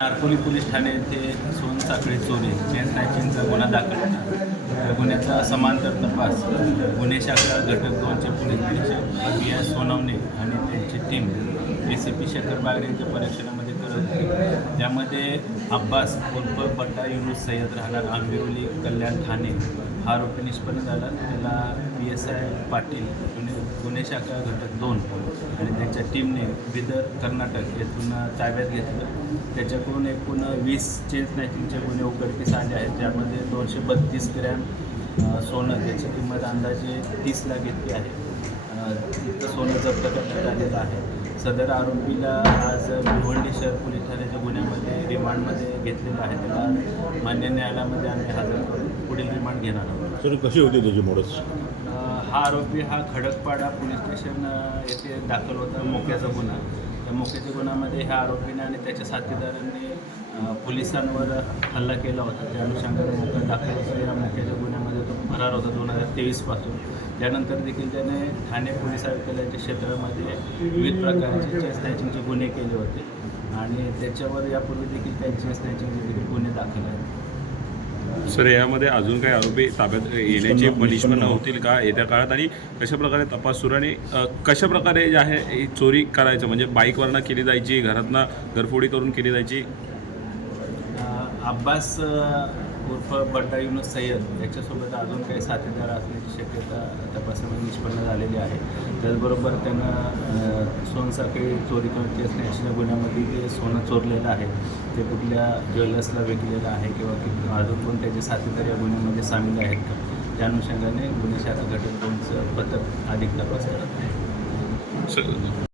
Narpoli police Thane येथे सोनसाखळी चोरी chain स्नॅचिंगचा गुन्हा दाखल या गुन्ह्याचा समांतर तपास गुन्हे शाखा घटक दोनचे पोलीस निरीक्षक बी एस सोनवणे आणि त्यांची team A C P Shekhar Bagade यांच्या परीक्षणामध्ये करत होती. त्यामध्ये अब्बास उर्फ पट्टा युनुस सय्यद राहणार आंबिवली कल्याण ठाणे. हा आरोपी निष्पन्न झाला. त्याला पी एस आय पाटील गुन्हे गुन्हे शाखा घटक दोन आणि टीमने बिदर कर्नाटक येथून ताब्यात घेतलं. त्याच्याकडून एकूण वीस चेन स्नॅचिंगचे गुन्हे उघडकीस आले आहेत. ज्यामध्ये दोनशे बत्तीस ग्रॅम सोनं त्याची किंमत अंदाजे तीस लाख इतकी आहे. तिथं इतकं सोनं जप्त करण्यात आलेलं आहे. सदर आरोपीला आज भिवंडी शहर पोलीस ठाण्याच्या गुन्ह्यामध्ये रिमांडमध्ये घेतलेलं आहे. त्याला मान्य न्यायालयामध्ये आम्ही हजर करून पुढील रिमांड घेणार आहोत. सर कशी होती त्याची मोडस? हा आरोपी हा खडकपाडा पोलीस स्टेशन येथे दाखल होता मोक्याचा गुन्हा. त्या मोक्याच्या गुन्ह्यामध्ये ह्या आरोपीने आणि त्याच्या साथीदारांनी पोलिसांवर हल्ला केला होता. त्या अनुषंगाने मोका दाखल होता. या मोक्याच्या गुन्ह्यामध्ये तो फरार होता दोन हजार तेवीसपासून त्यानंतर देखील त्याने ठाणे पोलीस आयुक्तालयाच्या क्षेत्रामध्ये विविध प्रकारचे चेन स्नॅचिंगचे गुन्हे केले होते. आणि त्याच्यावर यापूर्वी देखील काही चेन स्नॅचिंगचे देखील गुन्हे दाखल आहेत. सर यामध्ये अजून काही आरोपी ताब्यात येण्याची पनिशमेंट होतील का येत्या काळात? आणि कशा प्रकारे तपास सुरू आणि कशा प्रकारे जे आहे ही चोरी करायचं? म्हणजे बाईकवरनं केली जायची घरातनं घरफोडी करून केली जायची? अब्बास उर्फ बड्डा युनुस सय्यद याच्यासोबत अजून काही साथीदार असण्याची शक्यता तपासामध्ये निष्पन्न झालेली आहे. त्याचबरोबर त्यानं सोनसाखळी चोरी करते असण्याच्या गुन्ह्यामध्ये जे सोनं चोरलेलं आहे ते कुठल्या ज्वेलर्सला विकलेलं आहे किंवा कि अजून कोण त्याचे साथीदार या गुन्ह्यामध्ये सामील आहेत का? त्या अनुषंगाने गुन्हे शाखा घटक दोनचं पथक अधिक तपास करत आहे